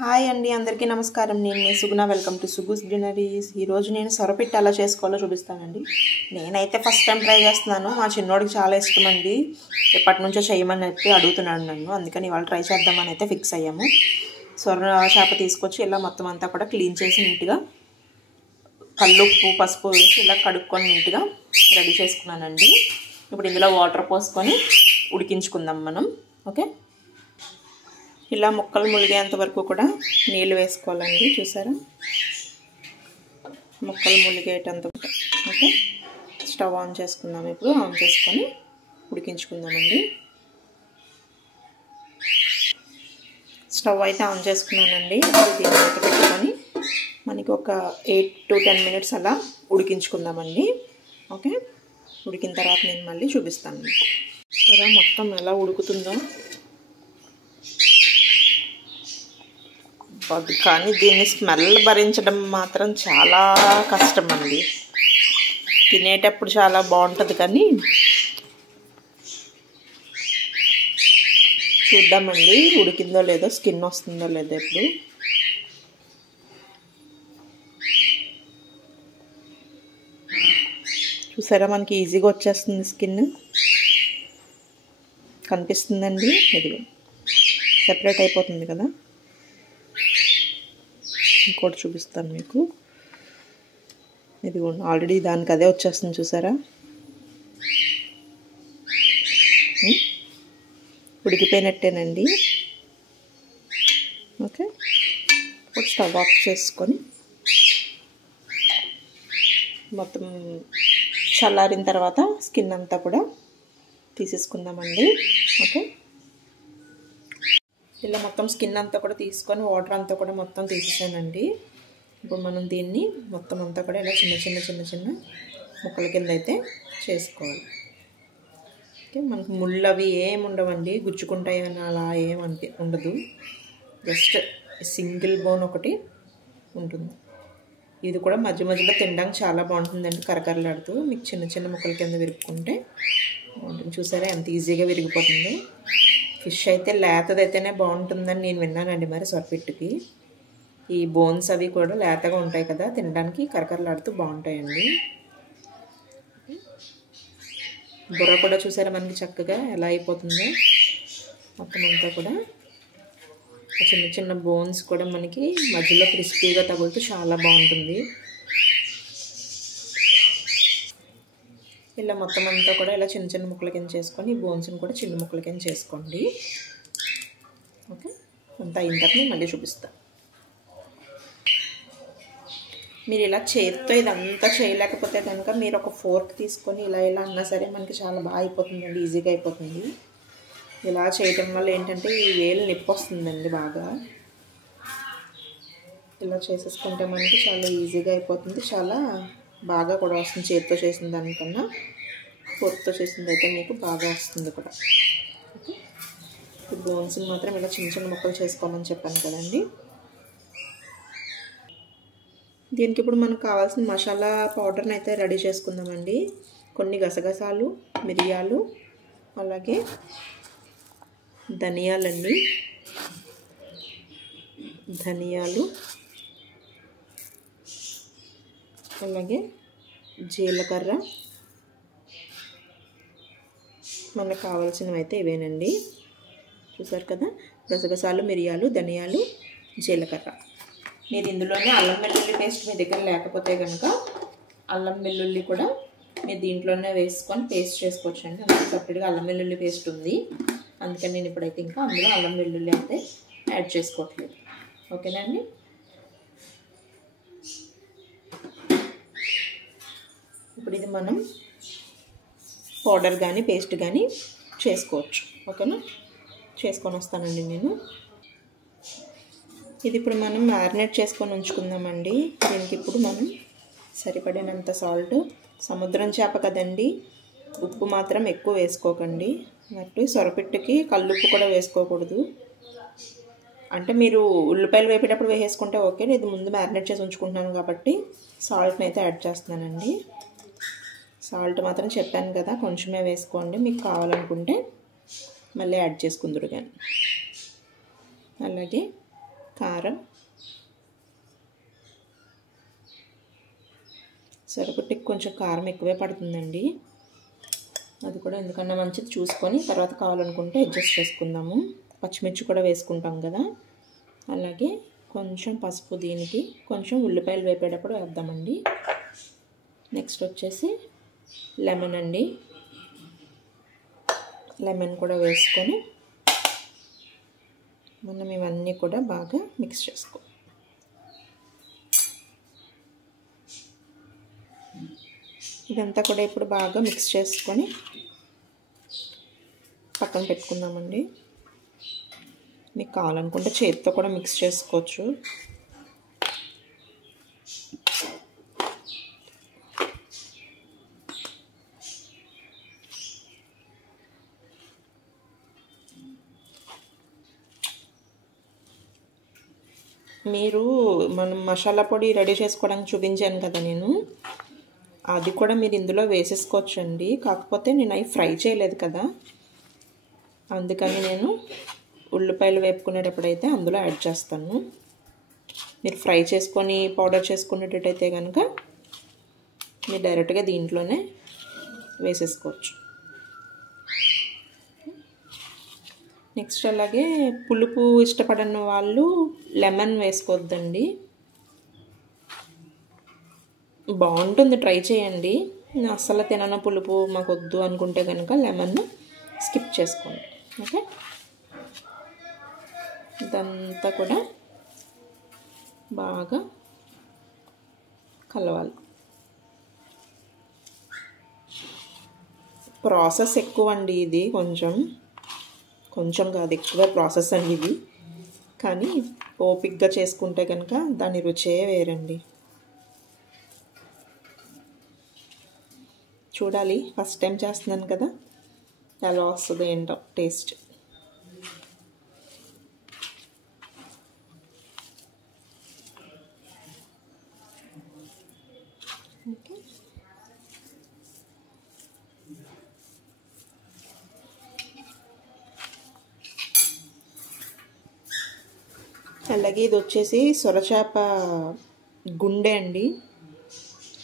Hi అండి, అందరికీ నమస్కారం. నేను మీ సుగుణ. Welcome to సుగుస్ డిన్నరీస్. ఈరోజు నేను సొరపిట్ట ఎలా చేసుకోవాలో చూపిస్తానండి. నేనైతే ఫస్ట్ టైం ట్రై చేస్తున్నాను. మా చిన్నోడికి చాలా ఇష్టం అండి. ఎప్పటి నుంచో చేయమని అయితే అడుగుతున్నాడు నన్ను. అందుకని ఇవాళ ట్రై చేద్దామని అయితే ఫిక్స్ అయ్యాము. సొర చేప తీసుకొచ్చి ఇలా మొత్తం అంతా కూడా క్లీన్ చేసి నీట్గా కల్లుప్పు పసుపు వేసి ఇలా కడుక్కొని నీట్గా రెడీ చేసుకున్నానండి. ఇప్పుడు ఇందులో వాటర్ పోసుకొని ఉడికించుకుందాం మనం. ఓకే, ఇలా ముక్కలు ములిగేంత వరకు కూడా నీళ్ళు వేసుకోవాలండి. చూసారా, ముక్కలు ములిగేటంత. ఓకే, స్టవ్ ఆన్ చేసుకుందాం. ఇప్పుడు ఆన్ చేసుకొని ఉడికించుకుందామండి. స్టవ్ అయితే ఆన్ చేసుకున్నానండి. దీన్ని మూత పెట్టుకొని మనకి ఒక 8 to 10 minutes అలా ఉడికించుకుందామండి. ఓకే, ఉడికిన తర్వాత నేను మళ్ళీ చూపిస్తాను మీకు. సరే, మొత్తం ఎలా ఉడుకుతుందో. కానీ దీన్ని స్మెల్ భరించడం మాత్రం చాలా కష్టం అండి. తినేటప్పుడు చాలా బాగుంటుంది, కానీ చూద్దామండి ఉడికిందో లేదో, స్కిన్ వస్తుందో లేదో. ఇప్పుడు చూసారా, మనకి ఈజీగా వచ్చేస్తుంది. స్కిన్ కనిపిస్తుందండి, ఇది సెపరేట్ అయిపోతుంది కదా. ఇంకోటి చూపిస్తాను మీకు. ఇది ఆల్రెడీ దానికి అదే వచ్చేస్తుంది, చూసారా. ఉడికిపోయినట్టేనండి. ఓకే, ఇప్పుడు స్టవ్ ఆఫ్ చేసుకొని మొత్తం చల్లారిన తర్వాత స్కిన్ అంతా కూడా తీసేసుకుందామండి. ఓకే, ఇలా మొత్తం స్కిన్ అంతా కూడా తీసుకొని వాటర్ అంతా కూడా మొత్తం తీసేసానండి. ఇప్పుడు మనం దీన్ని మొత్తం అంతా కూడా ఇలా చిన్న చిన్న చిన్న చిన్న ముక్కల కింద అయితే చేసుకోవాలి. ఓకే, మనకు ముళ్ళు అవి ఏమి ఉండవండి, గుచ్చుకుంటాయి అని అలా ఏమి ఉండదు. జస్ట్ సింగిల్ బోన్ ఒకటి ఉంటుంది. ఇది కూడా మధ్య మధ్యలో తినడానికి చాలా బాగుంటుందండి. కరకరలాడుతూ మీకు చిన్న చిన్న ముక్కల కింద విరుపుకుంటే బాగుంటుంది. చూసారా ఎంత ఈజీగా విరిగిపోతుందో. ఫిష్ అయితే లేతదైతేనే బాగుంటుందని నేను విన్నానండి. మరి సొరపిట్టుకి ఈ బోన్స్ అవి కూడా లేతగా ఉంటాయి కదా, తినడానికి కరకరలాడుతూ బాగుంటాయండి. బుర్ర కూడా చూసారా మనకి చక్కగా ఎలా అయిపోతుందో. మొత్తం అంతా కూడా చిన్న చిన్న బోన్స్ కూడా మనకి మధ్యలో క్రిస్పీగా తగులుతూ చాలా బాగుంటుంది. ఇలా మొత్తం అంతా కూడా ఇలా చిన్న చిన్న ముక్కల కింద చేసుకొని ఈ బోన్స్ని కూడా చిన్న ముక్కల కింద చేసుకోండి. ఓకే, అంతా అయిన తర్వాత మళ్ళీ చూపిస్తాను. మీరు ఇలా చేతితో ఇదంతా చేయలేకపోతే కనుక మీరు ఒక ఫోర్క్ తీసుకొని ఇలా ఇలా అన్నా సరే మనకి చాలా బాగా అయిపోతుందండి, ఈజీగా అయిపోతుంది. ఇలా చేయటం వల్ల ఏంటంటే ఈ వేలు నొప్పి వస్తుందండి బాగా. ఇలా చేసేసుకుంటే మనకి చాలా ఈజీగా అయిపోతుంది, చాలా బాగా కూడా వస్తుంది. చేతితో చేసిన దానికన్నా ఫోర్క్తో చేసింది అయితే మీకు బాగా వస్తుంది కూడా. ఓకే, ఈ బోన్స్ని మాత్రం ఇలా చిన్న చిన్న ముక్కలు చేసుకోమని చెప్పాను కదండి. దీనికి ఇప్పుడు మనకు కావాల్సిన మసాలా పౌడర్ని అయితే రెడీ చేసుకుందామండి. కొన్ని గసగసాలు, మిరియాలు, అలాగే ధనియాలండి, ధనియాలు, అలాగే జీలకర్ర. మనకు కావాల్సినవి అయితే ఇవేనండి. చూసారు కదా, గసగసాలు, మిరియాలు, ధనియాలు, జీలకర్ర. మీరు ఇందులోనే అల్లం వెల్లుల్లి పేస్ట్ మీ దగ్గర లేకపోతే కనుక అల్లం వెల్లుల్లి కూడా మీరు దీంట్లోనే వేసుకొని పేస్ట్ చేసుకోవచ్చు అండి. అందుకే సపరేట్గా అల్లం వెల్లుల్లి పేస్ట్ ఉంది, అందుకని నేను ఇప్పుడైతే ఇంకా అందులో అల్లం వెల్లుల్లి అయితే యాడ్ చేసుకోవట్లేదు. ఓకేనండి. ఇప్పుడు ఇది మనం పౌడర్ కానీ పేస్ట్ కానీ చేసుకోవచ్చు. ఓకేనా, చేసుకొని వస్తానండి నేను. ఇది ఇప్పుడు మనం మ్యారినేట్ చేసుకొని ఉంచుకుందామండి. దీనికి ఇప్పుడు మనం సరిపడినంత సాల్ట్, సముద్రం చేప కదండి, ఉప్పు మాత్రం ఎక్కువ వేసుకోకండి. అన్నట్టు సొరపిట్టుకి కల్లుప్పు కూడా వేసుకోకూడదు. అంటే మీరు ఉల్లిపాయలు వేపేటప్పుడు వేసేసుకుంటే ఓకే, ఇది ముందు మ్యారినేట్ చేసి ఉంచుకుంటున్నాను కాబట్టి సాల్ట్ని అయితే యాడ్ చేస్తున్నానండి. సాల్ట్ మాత్రం చెప్పాను కదా, కొంచెమే వేసుకోండి. మీకు కావాలనుకుంటే మళ్ళీ యాడ్ చేసుకుందురు కానీ. అలాగే కారం, సరిపొట్టుకి కొంచెం కారం ఎక్కువే పడుతుందండి. అది కూడా ఎందుకన్నా మంచిది చూసుకొని తర్వాత కావాలనుకుంటే అడ్జస్ట్ చేసుకుందాము. పచ్చిమిర్చి కూడా వేసుకుంటాం కదా. అలాగే కొంచెం పసుపు, దీనికి కొంచెం ఉల్లిపాయలు వేపేటప్పుడు వేద్దామండి. నెక్స్ట్ వచ్చేసి లెమన్ అండి. లెమన్ కూడా వేసుకొని మనం ఇవన్నీ కూడా బాగా మిక్స్ చేసుకో. ఇదంతా కూడా ఇప్పుడు బాగా మిక్స్ చేసుకొని పక్కన పెట్టుకుందామండి. మీకు కావాలనుకుంటే చేతితో కూడా మిక్స్ చేసుకోవచ్చు. మనం మసాలా పొడి రెడీ చేసుకోవడానికి చూపించాను కదా నేను, అది కూడా మీరు ఇందులో వేసేసుకోవచ్చండి. కాకపోతే నేను అవి ఫ్రై చేయలేదు కదా, అందుకని నేను ఉల్లిపాయలు వేపుకునేటప్పుడైతే అందులో యాడ్ చేస్తాను. మీరు ఫ్రై చేసుకొని పౌడర్ చేసుకునేటట్టయితే కనుక మీరు డైరెక్ట్గా దీంట్లోనే వేసేసుకోవచ్చు. నెక్స్ట్ అలాగే పులుపు ఇష్టపడని వాళ్ళు లెమన్ వేసుకోవద్దండి. బాగుంటుంది, ట్రై చేయండి. అస్సలు తినను పులుపు మాకు వద్దు అనుకుంటే కనుక లెమన్ స్కిప్ చేసుకోండి. ఓకే, ఇదంతా కూడా బాగా కలవాలి. ప్రాసెస్ ఎక్కువ అండి ఇది, కొంచెం కాదు ఎక్కువ ప్రాసెస్ అండి ఇది. కానీ ఓపిక్గా చేసుకుంటే కనుక దాని రుచే వేరండి. చూడాలి, ఫస్ట్ టైం చేస్తున్నాను కదా, ఎలా వస్తుందో ఏంటో టేస్ట్. ఓకే, అలాగే ఇది వచ్చేసి సొరచేప గుండె అండి.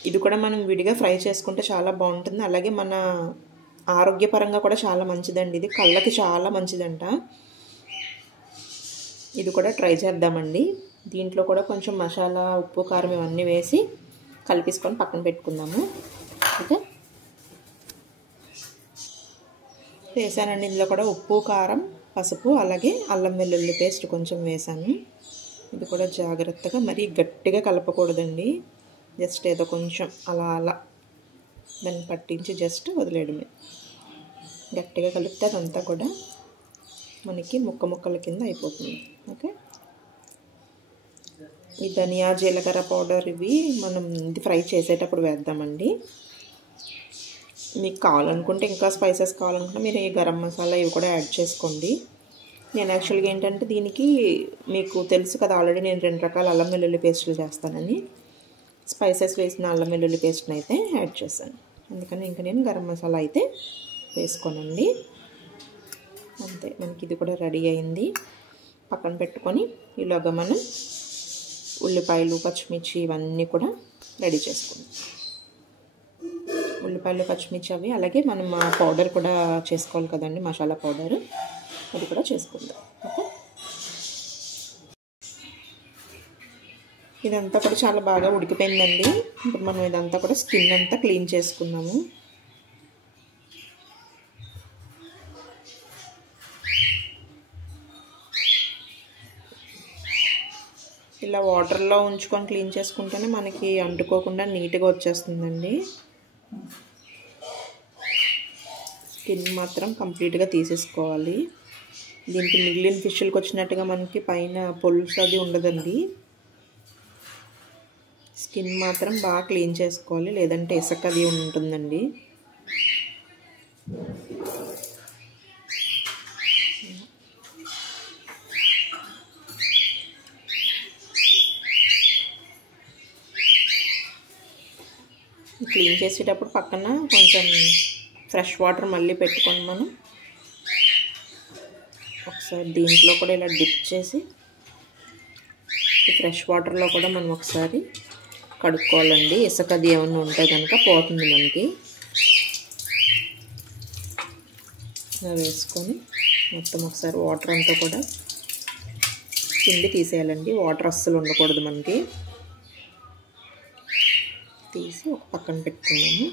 ఇది కూడా మనం విడిగా ఫ్రై చేసుకుంటే చాలా బాగుంటుంది. అలాగే మన ఆరోగ్యపరంగా కూడా చాలా మంచిదండి. ఇది కళ్ళకి చాలా మంచిదంట. ఇది కూడా ట్రై చేద్దామండి. దీంట్లో కూడా కొంచెం మసాలా, ఉప్పు, కారం ఇవన్నీ వేసి కలిపేసుకొని పక్కన పెట్టుకుందాము. ఓకే, వేసానండి. ఇందులో కూడా ఉప్పు, కారం, పసుపు, అలాగే అల్లం వెల్లుల్లి పేస్ట్ కొంచెం వేసాను. ఇది కూడా జాగ్రత్తగా మరీ గట్టిగా కలపకూడదండి. జస్ట్ ఏదో కొంచెం అలా దాన్ని పట్టించి జస్ట్ వదిలేయడమే. గట్టిగా కలిపితే అదంతా కూడా మనకి ముక్కల కింద అయిపోతుంది. ఓకే, ఈ ధనియా, జీలకర్ర పౌడర్ ఇవి మనం ఇది ఫ్రై చేసేటప్పుడు వేద్దామండి. మీకు కావాలనుకుంటే ఇంకా స్పైసెస్ కావాలనుకుంటే మీరు ఈ గరం మసాలా ఇవి కూడా యాడ్ చేసుకోండి. నేను యాక్చువల్గా ఏంటంటే దీనికి మీకు తెలుసు కదా, ఆల్రెడీ నేను 2 రకాల అల్లం వెల్లుల్లి పేస్టులు చేస్తానని, స్పైసెస్ వేసిన అల్లం వెల్లుల్లి పేస్ట్ని అయితే యాడ్ చేశాను. అందుకని ఇంకా నేను గరం మసాలా అయితే వేసుకోనండి. అంతే, మనకి ఇది కూడా రెడీ అయింది. పక్కన పెట్టుకొని ఈలోగా మనం ఉల్లిపాయలు, పచ్చిమిర్చి ఇవన్నీ కూడా రెడీ చేసుకుందాం. ఉల్లిపాయలు, పచ్చిమిర్చి అవి, అలాగే మనం పౌడర్ కూడా చేసుకోవాలి కదండి, మసాలా పౌడర్, అది కూడా చేసుకుందాం. ఓకే, ఇదంతా కూడా చాలా బాగా ఉడికిపోయిందండి. ఇప్పుడు మనం ఇదంతా కూడా స్కిన్ అంతా క్లీన్ చేసుకున్నాము. ఇలా వాటర్లో ఉంచుకొని క్లీన్ చేసుకుంటేనే మనకి అంటుకోకుండా నీట్గా వచ్చేస్తుందండి. స్కిన్ మాత్రం కంప్లీట్గా తీసేసుకోవాలి. దీనికి మిగిలిన ఫిష్లకు వచ్చినట్టుగా మనకి పైన పొల్స్ అది ఉండదండి. స్కిన్ మాత్రం బాగా క్లీన్ చేసుకోవాలి, లేదంటే ఇసుక అది ఉంటుందండి. క్లీన్ చేసేటప్పుడు పక్కన కొంచెం ఫ్రెష్ వాటర్ మళ్ళీ పెట్టుకొని మనం ఒకసారి దీంట్లో కూడా ఇలా డిప్ చేసి ఈ ఫ్రెష్ వాటర్లో కూడా మనం ఒకసారి కడుక్కోవాలండి. ఇసుక అది ఏమన్నా ఉంటే కనుక పోతుంది మనకి. ఇలా వేసుకొని మొత్తం ఒకసారి వాటర్ అంతా కూడా పిండి తీసేయాలండి. వాటర్ అస్సలు ఉండకూడదు మనకి. తీసి ఒక పక్కన పెట్టుకున్నాము.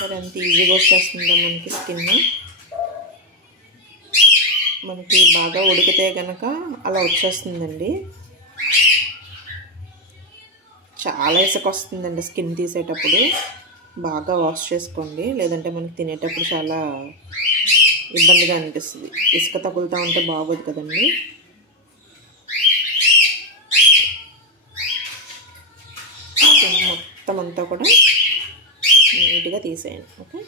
సరే, అంత ఈజీగా వచ్చేస్తుందా మనకి స్కిన్. మనకి బాగా ఉడికితే కనుక అలా వచ్చేస్తుందండి. చాలా ఇసుక వస్తుందండి స్కిన్ తీసేటప్పుడు. బాగా వాష్ చేసుకోండి, లేదంటే మనకి తినేటప్పుడు చాలా ఇబ్బందిగా అనిపిస్తుంది. ఇసుక తగులుతూ ఉంటే బాగోదు కదండి. మొత్తం అంతా కూడా నీట్గా తీసేయండి. ఓకే,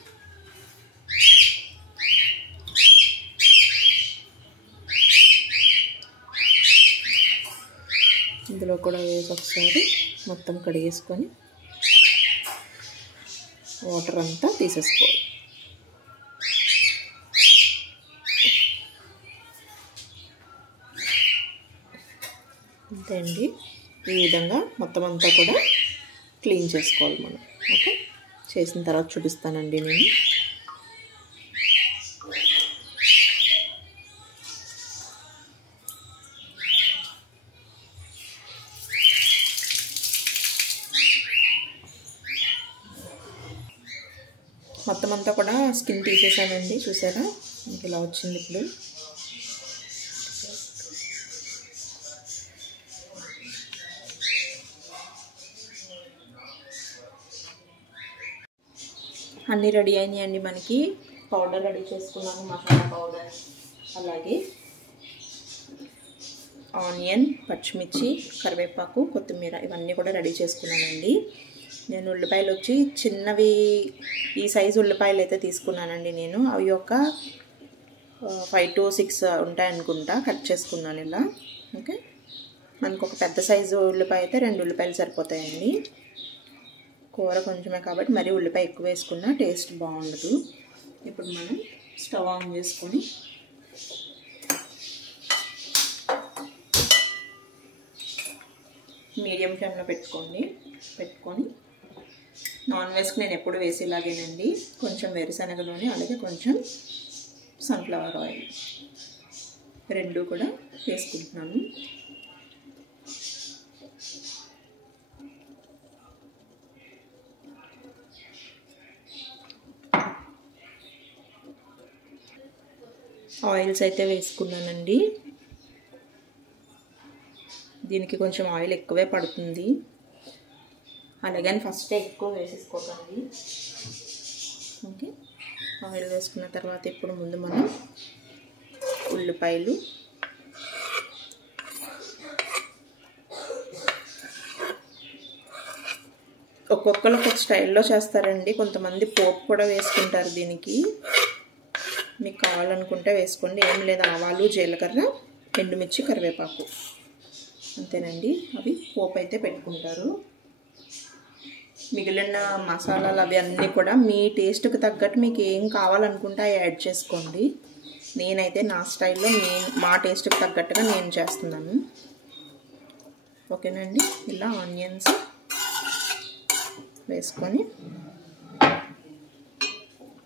ఇందులో కూడా వేసి ఒకసారి మొత్తం కడిగేసుకొని వాటర్ అంతా తీసేసుకోవాలి. అంతే అండి. ఈ విధంగా మొత్తం అంతా కూడా క్లీన్ చేసుకోవాలి మనం. ఓకే, చేసిన తర్వాత చూపిస్తానండి నేను. మొత్తం అంతా కూడా స్కిన్ తీసేసానండి. చూసారా, ఇంక ఇలా వచ్చింది. ఇప్పుడు అన్నీ రెడీ అయినాయండి. మనకి పౌడర్ రెడీ చేసుకున్నాము, మసాలా పౌడర్, అలాగే ఆనియన్, పచ్చిమిర్చి, కరివేపాకు, కొత్తిమీర ఇవన్నీ కూడా రెడీ చేసుకున్నానండి. నేను ఉల్లిపాయలు వచ్చి చిన్నవి ఈ సైజు ఉల్లిపాయలు అయితే తీసుకున్నానండి నేను. అవి ఒక 5 to 6 ఉంటాయనుకుంటా, కట్ చేసుకున్నాను ఇలా. ఓకే, మనకు ఒక పెద్ద సైజు ఉల్లిపాయ అయితే 2 ఉల్లిపాయలు సరిపోతాయండి. కూర కొంచెమే కాబట్టి మరీ ఉల్లిపాయ ఎక్కువ వేసుకున్నా టేస్ట్ బాగుండదు. ఇప్పుడు మనం స్టవ్ ఆన్ చేసుకొని మీడియం ఫ్లేమ్లో పెట్టుకొని నాన్ వెజ్కి నేను ఎప్పుడు వేసేలాగేనండి. కొంచెం వేరుశనగ నూనె, అలాగే కొంచెం సన్ఫ్లవర్ ఆయిల్ రెండు కూడా వేసుకుంటున్నాను. ఆయిల్స్ అయితే వేసుకున్నానండి. దీనికి కొంచెం ఆయిల్ ఎక్కువే పడుతుంది, అలాగని ఫస్ట్ ఎక్కువ వేసేసుకోకండి. ఓకే, ఆయిల్ వేసుకున్న తర్వాత ఇప్పుడు ముందు మనం ఉల్లిపాయలు, ఒక్కొక్కరు ఒక్కొక్క స్టైల్లో చేస్తారండి. కొంతమంది పోపు కూడా వేసుకుంటారు దీనికి. మీకు కావాలనుకుంటే వేసుకోండి, ఏం లేదు. ఆవాలు, జీలకర్ర, ఎండుమిర్చి, కరివేపాకు, అంతేనండి. అవి పోపు అయితే పెట్టుకుంటారు. మిగిలిన మసాలాలు అవి అన్నీ కూడా మీ టేస్ట్కి తగ్గట్టు మీకు ఏం కావాలనుకుంటే అవి యాడ్ చేసుకోండి. నేనైతే నా స్టైల్లో మా టేస్ట్కి తగ్గట్టుగా నేను చేస్తున్నాను. ఓకేనండి, ఇలా ఆనియన్స్ వేసుకొని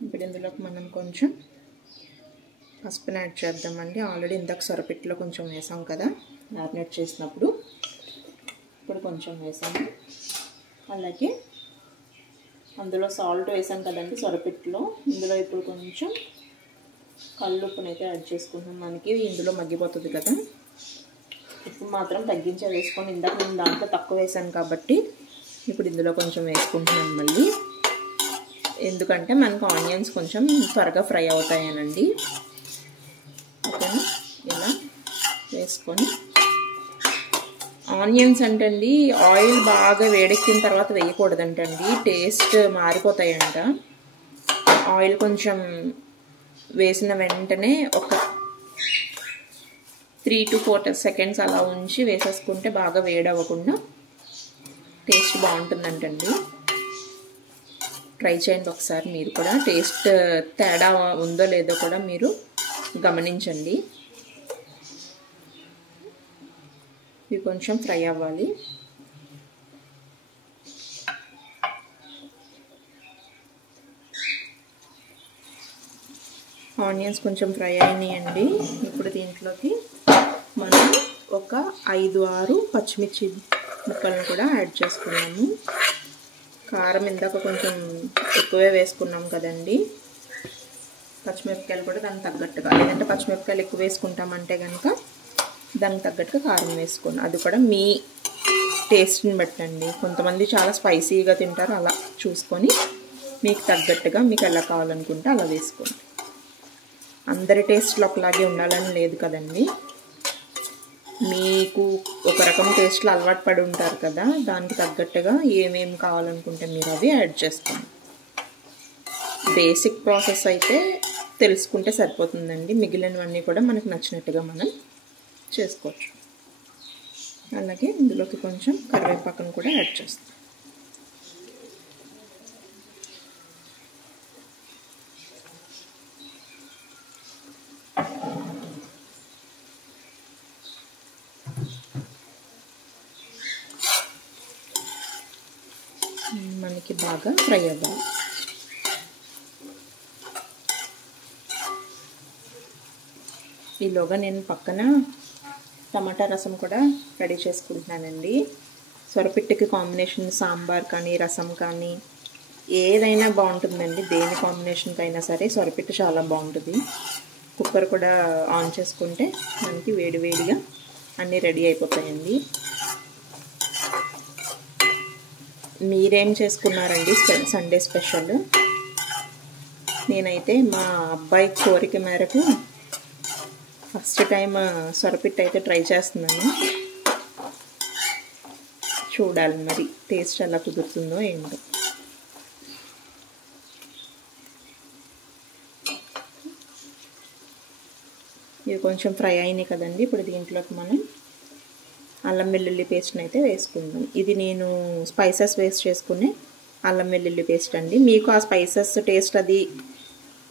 ఇప్పుడు ఇందులోకి మనం కొంచెం పసుపుని యాడ్ చేద్దామండి. ఆల్రెడీ ఇందాక సొరపిట్లో కొంచెం వేసాం కదా మ్యారినేట్ చేసినప్పుడు, ఇప్పుడు కొంచెం వేసాము. అలాగే అందులో సాల్ట్ వేసాం కదండి సొరపిట్లో, ఇందులో ఇప్పుడు కొంచెం కల్లుప్పునైతే యాడ్ చేసుకుంటున్నాం. మనకి ఇందులో మగ్గిపోతుంది కదా, ఉప్పు మాత్రం తగ్గించే వేసుకొని, ఇందాక నేను దాంట్లో తక్కువ వేసాను కాబట్టి ఇప్పుడు ఇందులో కొంచెం వేసుకుంటున్నాను మళ్ళీ. ఎందుకంటే మనకు ఆనియన్స్ కొంచెం త్వరగా ఫ్రై అవుతాయనండి. ఓకేనా, ఇలా వేసుకొని ఆనియన్స్ అంటండి ఆయిల్ బాగా వేడెక్కిన తర్వాత వేయకూడదంటండి, టేస్ట్ మారిపోతాయంట. ఆయిల్ కొంచెం వేసిన వెంటనే ఒక 3 to 4 seconds అలా ఉంచి వేసేసుకుంటే బాగా వేడవ్వకుండా టేస్ట్ బాగుంటుందంటండి. ట్రై చేయండి ఒకసారి మీరు కూడా. టేస్ట్ తేడా ఉందో లేదో కూడా మీరు గమనించండి. ఇవి కొంచెం ఫ్రై అవ్వాలి. ఆనియన్స్ కొంచెం ఫ్రై అయినాయండి. ఇప్పుడు దీంట్లోకి మనం ఒక 5-6 పచ్చిమిర్చి ముక్కలను కూడా యాడ్ చేసుకున్నాము. కారం ఇందాక కొంచెం ఎక్కువే వేసుకున్నాం కదండి. పచ్చిమిరపకాయలు కూడా దానికి తగ్గట్టుగా, లేదంటే పచ్చిమిరపకాయలు ఎక్కువ వేసుకుంటామంటే కనుక దానికి తగ్గట్టుగా కారం వేసుకోండి. అది కూడా మీ టేస్ట్ని బట్టండి. కొంతమంది చాలా స్పైసీగా తింటారు. అలా చూసుకొని మీకు తగ్గట్టుగా మీకు ఎలా కావాలనుకుంటే అలా వేసుకోండి. అందరి టేస్ట్లు ఒకలాగే ఉండాలని లేదు కదండి. మీకు ఒక రకం టేస్ట్లు అలవాటు పడి ఉంటారు కదా, దానికి తగ్గట్టుగా ఏమేమి కావాలనుకుంటే మీరు అవి యాడ్ చేసుకోండి. బేసిక్ ప్రాసెస్ అయితే తెలుసుకుంటే సరిపోతుందండి. మిగిలినవన్నీ కూడా మనకు నచ్చినట్టుగా మనం చేసుకోవచ్చు. అలాగే ఇందులోకి కొంచెం కరివేపాకును కూడా యాడ్ చేస్తాం. మనకి బాగా ఫ్రై అవ్వాలి. ఈలోగా నేను పక్కన టమాటా రసం కూడా రెడీ చేసుకుంటున్నానండి. సొరపిట్టుకి కాంబినేషన్ సాంబార్ కానీ రసం కానీ ఏదైనా బాగుంటుందండి. దేని కాంబినేషన్కైనా సరే సొరపిట్టు చాలా బాగుంటుంది. కుక్కర్ కూడా ఆన్ చేసుకుంటే మనకి వేడివేడిగా అన్నీ రెడీ అయిపోతాయండి. మీరేం చేసుకున్నారండి సండే స్పెషల్? నేనైతే మా అబ్బాయి కోరిక మేరకు ఫస్ట్ టైం సొరపిట్టు అయితే ట్రై చేస్తున్నాను. చూడాలి మరి టేస్ట్ ఎలా కుదురుతుందో ఏంటో. ఇవి కొంచెం ఫ్రై అయినాయి కదండి. ఇప్పుడు దీంట్లోకి మనం అల్లం వెల్లుల్లి పేస్ట్ని అయితే వేసుకుందాం. ఇది నేను స్పైసెస్ వేస్ట్ చేసుకునే అల్లం వెల్లుల్లి పేస్ట్ అండి. మీకు ఆ స్పైసెస్ టేస్ట్ అది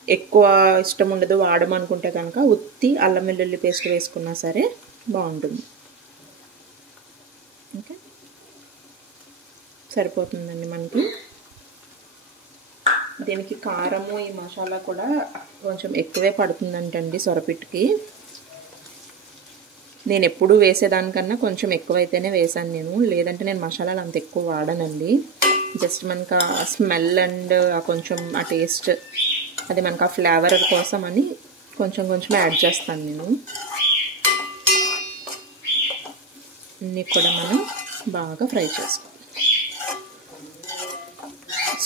ఎక్కువ ఇష్టం ఉండదు వాడమనుకుంటే కనుక ఉత్తి అల్లం వెల్లుల్లి పేస్ట్ వేసుకున్నా సరే బాగుంటుంది. ఓకే, సరిపోతుందండి మనకి. దీనికి కారము ఈ మసాలా కూడా కొంచెం ఎక్కువే పడుతుందంటండి సొరపిట్టుకి. నేను ఎప్పుడు వేసేదానికన్నా కొంచెం ఎక్కువైతేనే వేసాను నేను, లేదంటే నేను మసాలాలు అంత ఎక్కువ వాడనండి. జస్ట్ మనకు ఆ స్మెల్ అండ్ కొంచెం ఆ టేస్ట్ అది మనకు ఆ ఫ్లేవర్ కోసం అని కొంచెం కొంచెం యాడ్ చేస్తాను నేను. అన్నీ కూడా మనం బాగా ఫ్రై చేసుకోవాలి.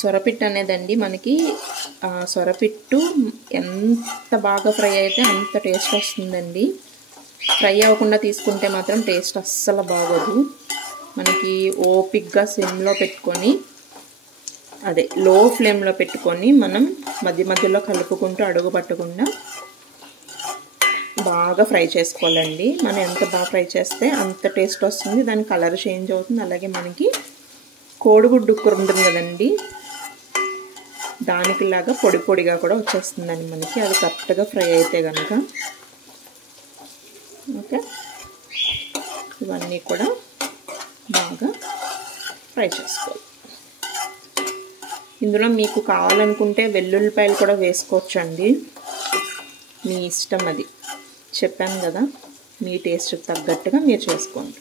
సొరపిట్టు అనేదండి మనకి సొరపిట్టు ఎంత బాగా ఫ్రై అయితే అంత టేస్ట్ వస్తుందండి. ఫ్రై అవ్వకుండా తీసుకుంటే మాత్రం టేస్ట్ అస్సలు బాగోదు. మనకి ఓపిక్గా సిమ్లో పెట్టుకొని, అదే లో ఫ్లేమ్లో పెట్టుకొని మనం మధ్య మధ్యలో కలుపుకుంటూ అడుగు పట్టకుండా బాగా ఫ్రై చేసుకోవాలండి. మనం ఎంత బాగా ఫ్రై చేస్తే అంత టేస్ట్ వస్తుంది. దాని కలర్ చేంజ్ అవుతుంది. అలాగే మనకి కోడిగుడ్డు కూర ఉంటుంది కదండి, దానికిలాగా పొడి పొడిగా కూడా వచ్చేస్తుందండి మనకి, అది కరెక్ట్గా ఫ్రై అయితే కనుక. ఓకే, ఇవన్నీ కూడా బాగా ఫ్రై చేసుకోవాలి. ఇందులో మీకు కావాలనుకుంటే వెల్లుల్లిపాయలు కూడా వేసుకోవచ్చండి, మీ ఇష్టం. అది చెప్పాను కదా, మీ టేస్ట్కి తగ్గట్టుగా మీరు చేసుకోండి.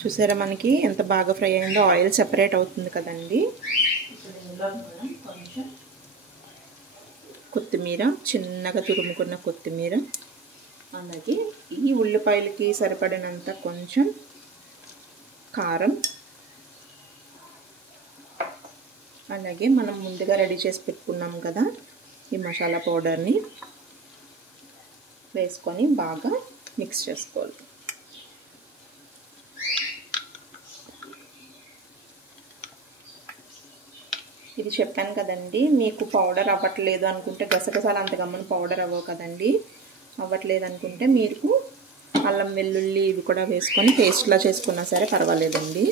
చూసారా మనకి ఎంత బాగా ఫ్రై అయిందో, ఆయిల్ సెపరేట్ అవుతుంది కదండి. ఇందులో మనం కొంచెం కొత్తిమీర, చిన్నగా తురుముకున్న కొత్తిమీర, అలాగే ఈ ఉల్లిపాయలకి సరిపడినంత కొంచెం కారం, అలాగే మనం ముందుగా రెడీ చేసి పెట్టుకున్నాం కదా ఈ మసాలా పౌడర్ని వేసుకొని బాగా మిక్స్ చేసుకోవాలి. ఇది చెప్పాను కదండి, మీకు పౌడర్ అవ్వట్లేదు అనుకుంటే, గసగసాలు అంత గమ్మని పౌడర్ అవ్వవు కదండి, అవ్వట్లేదు అనుకుంటే మీరు అల్లం వెల్లుల్లి ఇవి కూడా వేసుకొని పేస్ట్లా చేసుకున్నా సరే పర్వాలేదండి.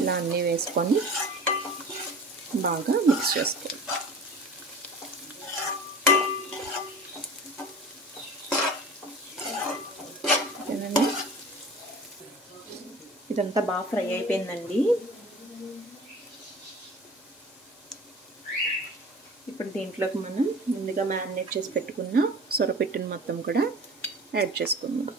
ఇలా అన్నీ వేసుకొని బాగా మిక్స్ చేసుకోవాలి. ఓకేనండి, ఇదంతా బాగా ఫ్రై అయిపోయిందండి. ఇప్పుడు దీంట్లోకి మనం ముందుగా మ్యారినేట్ చేసి పెట్టుకున్న సొరపిట్టుని మొత్తం కూడా యాడ్ చేసుకుందాం.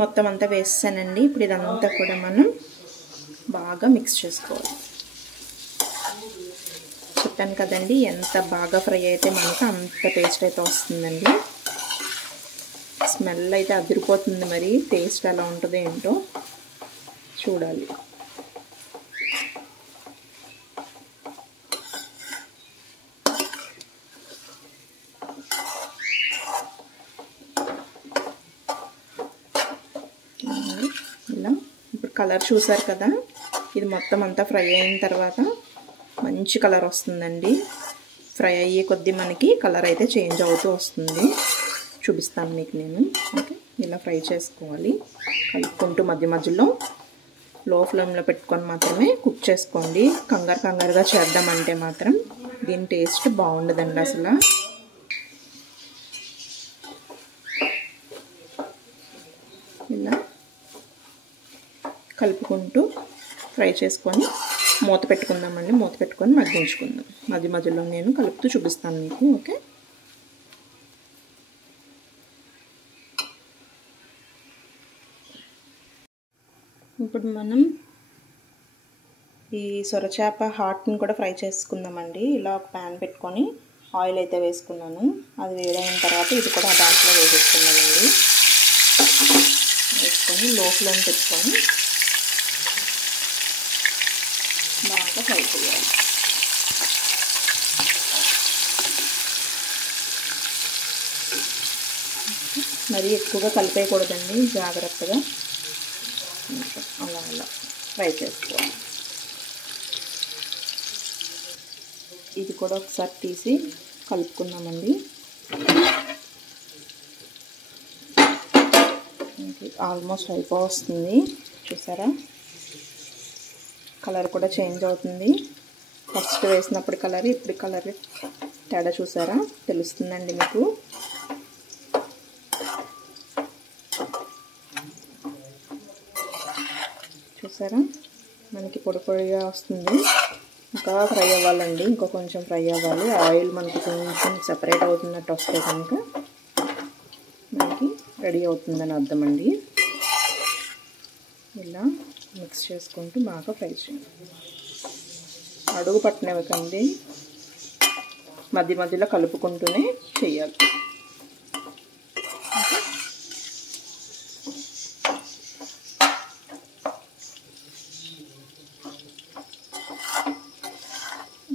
మొత్తం అంతా వేసానండి. ఇప్పుడు ఇదంతా కూడా మనం బాగా మిక్స్ చేసుకోవాలి. చెప్పాను కదండి, ఎంత బాగా ఫ్రై అయితే మనకు అంత టేస్ట్ అయితే వస్తుందండి. స్మెల్ అయితే అదిరిపోతుంది. మరి టేస్ట్ ఎలా ఉంటుందో ఏంటో చూడాలి. ఇలా ఇప్పుడు కలర్ చూసారు కదా, ఇది మొత్తం అంతా ఫ్రై అయిన తర్వాత మంచి కలర్ వస్తుందండి. ఫ్రై అయ్యే కొద్దీ మనకి కలర్ అయితే చేంజ్ అవుతూ వస్తుంది. చూపిస్తాను మీకు నేను. ఓకే, ఇలా ఫ్రై చేసుకోవాలి. కలుపుకుంటూ మధ్య మధ్యలో లో ఫ్లేమ్లో పెట్టుకొని మాత్రమే కుక్ చేసుకోండి. కంగారుగా చేద్దామంటే మాత్రం దీని టేస్ట్ బాగుండదండి అసలు. ఇలా కలుపుకుంటూ ఫ్రై చేసుకొని మూత పెట్టుకుందామండి. మూత పెట్టుకొని మగ్గించుకుందాం. మధ్య మధ్యలో నేను కలుపుతూ చూపిస్తాను మీకు. ఓకే, ఇప్పుడు మనం ఈ సొరచేప హార్ట్ని కూడా ఫ్రై చేసుకుందామండి. ఇలా ఒక ప్యాన్ పెట్టుకొని ఆయిల్ అయితే వేసుకున్నాను. అది వేడైన తర్వాత ఇది కూడా దాంట్లో వేసేసుకున్నానండి. వేసుకొని లో ఫ్లేమ్ పెట్టుకొని బాగా ఫ్రై చేయాలి. మరీ ఎక్కువగా కలిపేయకూడదండి, జాగ్రత్తగా అలా అలా ఫ్రై చేసుకోవాలి. ఇది కూడా ఒకసారి తీసి కలుపుకున్నామండి. ఆల్మోస్ట్ అయిపోతుంది. చూసారా, కలర్ కూడా చేంజ్ అవుతుంది. ఫస్ట్ వేసినప్పుడు కలర్, ఇప్పుడు కలర్ తేడా చూసారా, తెలుస్తుందండి మీకు. చూసారా, మనకి పొడి పొడిగా వస్తుంది. ఇంకా ఫ్రై అవ్వాలండి, ఇంకా కొంచెం ఫ్రై అవ్వాలి. ఆయిల్ మనకి కొంచెం సెపరేట్ అవుతున్నట్టు వస్తే కనుక మనకి రెడీ అవుతుందని అర్థం అండి. ఇలా మిక్స్ చేసుకుంటూ బాగా ఫ్రై చేయండి. అడుగు పట్టనివ్వకండి, మధ్య మధ్యలో కలుపుకుంటూనే చేయాలి.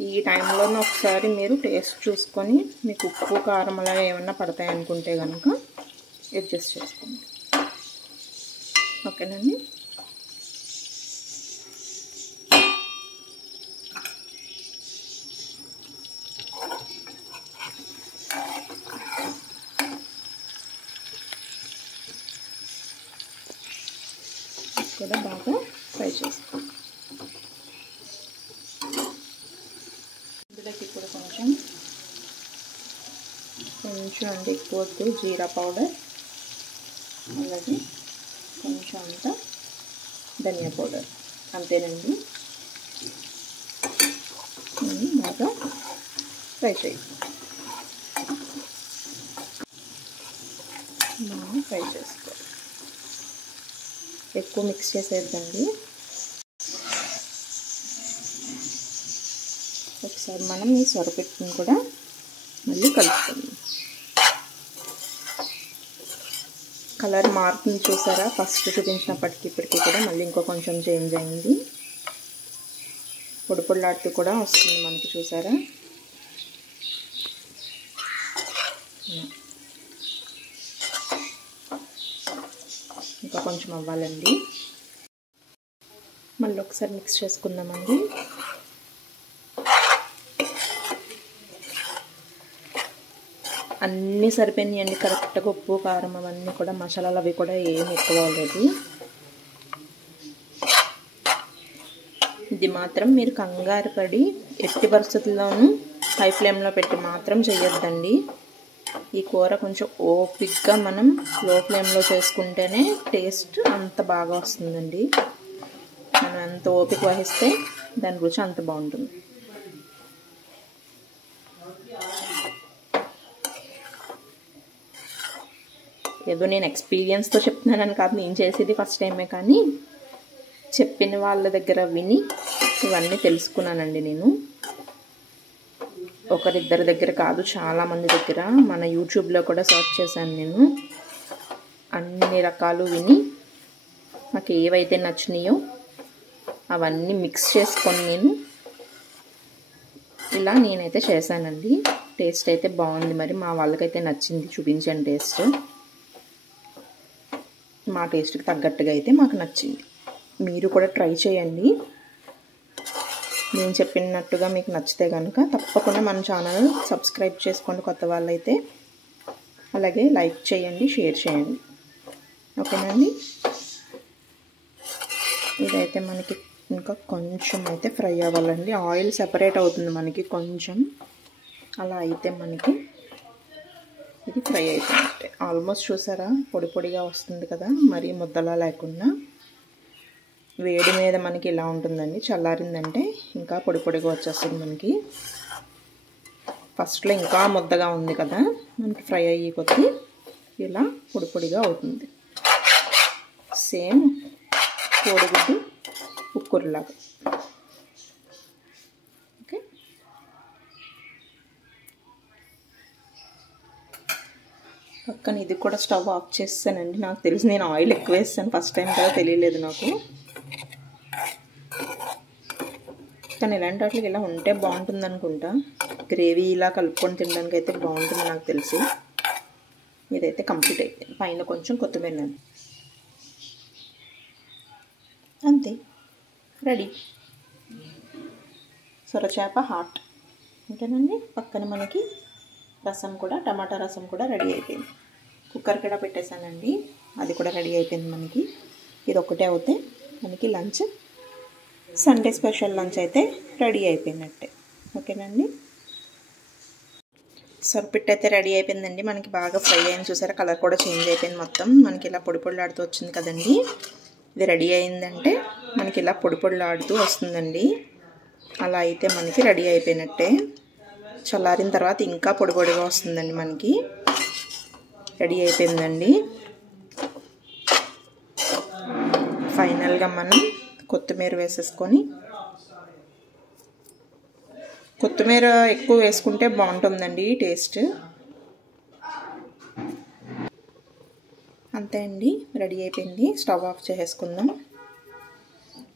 ఈ టైంలోనే ఒకసారి మీరు టేస్ట్ చూసుకొని మీకు ఉప్పు కారం అలా ఏమన్నా పడతాయి అనుకుంటే కనుక అడ్జస్ట్ చేసుకోండి. ఓకేనండి, కూడా బాగా ఫ్రై చేసుకోండి. ఇందులోకి కూడా కొంచెం అంత ఎక్కువ వద్దు, జీరా పౌడర్, అలాగే కొంచెం అంత ధనియా పౌడర్, అంతేనండి. బాగా ఫ్రై చేయండి. బాగా ఫ్రై చేసుకోవాలి. ఎక్కువ మిక్స్ చేసేద్దండి. ఒకసారి మనం ఈ సొరపెట్టుని కూడా మళ్ళీ కలుపుకుందాం. కలర్ మారుతుంది చూసారా, ఫస్ట్ చూపించినప్పటికీ ఇప్పటికీ కూడా మళ్ళీ ఇంకో కొంచెం చేంజ్ అయింది. పొడి పొడిలాడుతూ కూడా వస్తుంది మనకి, చూసారా. ఇంకా కొంచెం అవ్వాలండి. మళ్ళీ ఒకసారి మిక్స్ చేసుకుందామండి. అన్నీ సరిపోయినాయండి కరెక్ట్గా. ఉప్పు కారం అవన్నీ కూడా, మసాలాలు అవి కూడా ఏమి ఎక్కువ అవ్వలేదు. ఇది మాత్రం మీరు కంగారు పడి ఎట్టి పరిస్థితుల్లోనూ హై ఫ్లేమ్లో పెట్టి మాత్రం చేయొద్దండి. ఈ కూర కొంచెం ఓపిక్గా మనం లో ఫ్లేమ్లో చేసుకుంటేనే టేస్ట్ అంత బాగా వస్తుందండి. మనం ఎంత ఓపిక వహిస్తే దాని రుచి అంత బాగుంటుంది. ఏదో నేను ఎక్స్పీరియన్స్తో చెప్తున్నానని కాదు, నేను చేసేది ఫస్ట్ టైమే, కానీ చెప్పిన వాళ్ళ దగ్గర విని ఇవన్నీ తెలుసుకున్నానండి నేను. ఒకరిద్దరి దగ్గర కాదు, చాలామంది దగ్గర, మన యూట్యూబ్లో కూడా సర్చ్ చేశాను నేను. అన్ని రకాలు విని నాకు ఏవైతే నచ్చినాయో అవన్నీ మిక్స్ చేసుకొని నేనైతే చేశానండి. టేస్ట్ అయితే బాగుంది. మరి మా వాళ్ళకైతే నచ్చింది, చూపించాను టేస్ట్. మా టేస్ట్కి తగ్గట్టుగా అయితే మాకు నచ్చింది. మీరు కూడా ట్రై చేయండి. నేను చెప్పినట్టుగా మీకు నచ్చితే కనుక తప్పకుండా మన ఛానల్ సబ్స్క్రైబ్ చేసుకోండి కొత్త వాళ్ళైతే. అలాగే లైక్ చేయండి, షేర్ చేయండి. ఓకేనండి. ఇదైతే మనకి ఇంకా కొంచెం అయితే ఫ్రై అవ్వాలండి. ఆయిల్ సెపరేట్ అవుతుంది మనకి కొంచెం. అలా అయితే మనకి ఇది ఫ్రై అయిపోయినట్టే. ఆల్మోస్ట్ చూసారా, పొడి పొడిగా వస్తుంది కదా, మరీ ముద్దలా లేకుండా. వేడి మీద మనకి ఇలా ఉంటుందండి. చల్లారిందంటే ఇంకా పొడి పొడిగా వచ్చేస్తుంది మనకి. ఫస్ట్లో ఇంకా ముద్దగా ఉంది కదా, మనకి ఫ్రై అయ్యి కొద్దీ ఇలా పొడి పొడిగా అవుతుంది. సేమ్ కోడిగుడ్డు ఉక్కురులాగా. ఓకే. పక్కన ఇది కూడా స్టవ్ ఆఫ్ చేస్తానండి. నాకు తెలిసి నేను ఆయిల్ ఎక్కువ వేస్తాను, ఫస్ట్ టైం కదా, తెలియలేదు నాకు. కానీ ఇలాంటి వాటికి ఇలా ఉంటే బాగుంటుంది అనుకుంటా. గ్రేవీ ఇలా కలుపుకొని తినడానికి అయితే బాగుంటుంది నాకు తెలిసి. ఇదైతే కంప్లీట్ అయిపోయింది. పైన కొంచెం కొత్తిమీర, అంతే, రెడీ. సొరచేప హాట్. ఓకేనండి. పక్కన మనకి రసం కూడా, టమాటా రసం కూడా రెడీ అయిపోయింది. కుక్కర్ కూడా పెట్టేశానండి, అది కూడా రెడీ అయిపోయింది మనకి. ఇది ఒకటే అవుతే మనకి లంచ్, సండే స్పెషల్ లంచ్ అయితే రెడీ అయిపోయినట్టే. ఓకేనండి. సొరపిట్టు అయితే రెడీ అయిపోయిందండి. మనకి బాగా ఫ్రై అయింది చూసారా, కలర్ కూడా చేంజ్ అయిపోయింది మొత్తం. మనకి ఇలా పొడి పొడిలాడుతూ వచ్చింది కదండి. ఇది రెడీ అయిందంటే మనకి ఇలా పొడి పొడిలాడుతూ వస్తుందండి. అలా అయితే మనకి రెడీ అయిపోయినట్టే. చల్లారిన తర్వాత ఇంకా పొడి పొడిగా వస్తుందండి మనకి. రెడీ అయిపోయిందండి. ఫైనల్గా మనం కొత్తిమీర వేసేసుకొని, కొత్తిమీర ఎక్కువ వేసుకుంటే బాగుంటుందండి టేస్ట్. అంతే అండి, రెడీ అయిపోయింది. స్టవ్ ఆఫ్ చేసేసుకుందాం.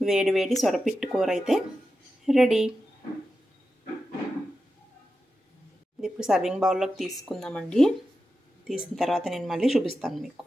వేడి వేడి సొరపిట్టు కూర అయితే రెడీ. ఇది ఇప్పుడు సర్వింగ్ బౌల్లోకి తీసుకుందామండి. తీసిన తర్వాత నేను మళ్ళీ చూపిస్తాను మీకు.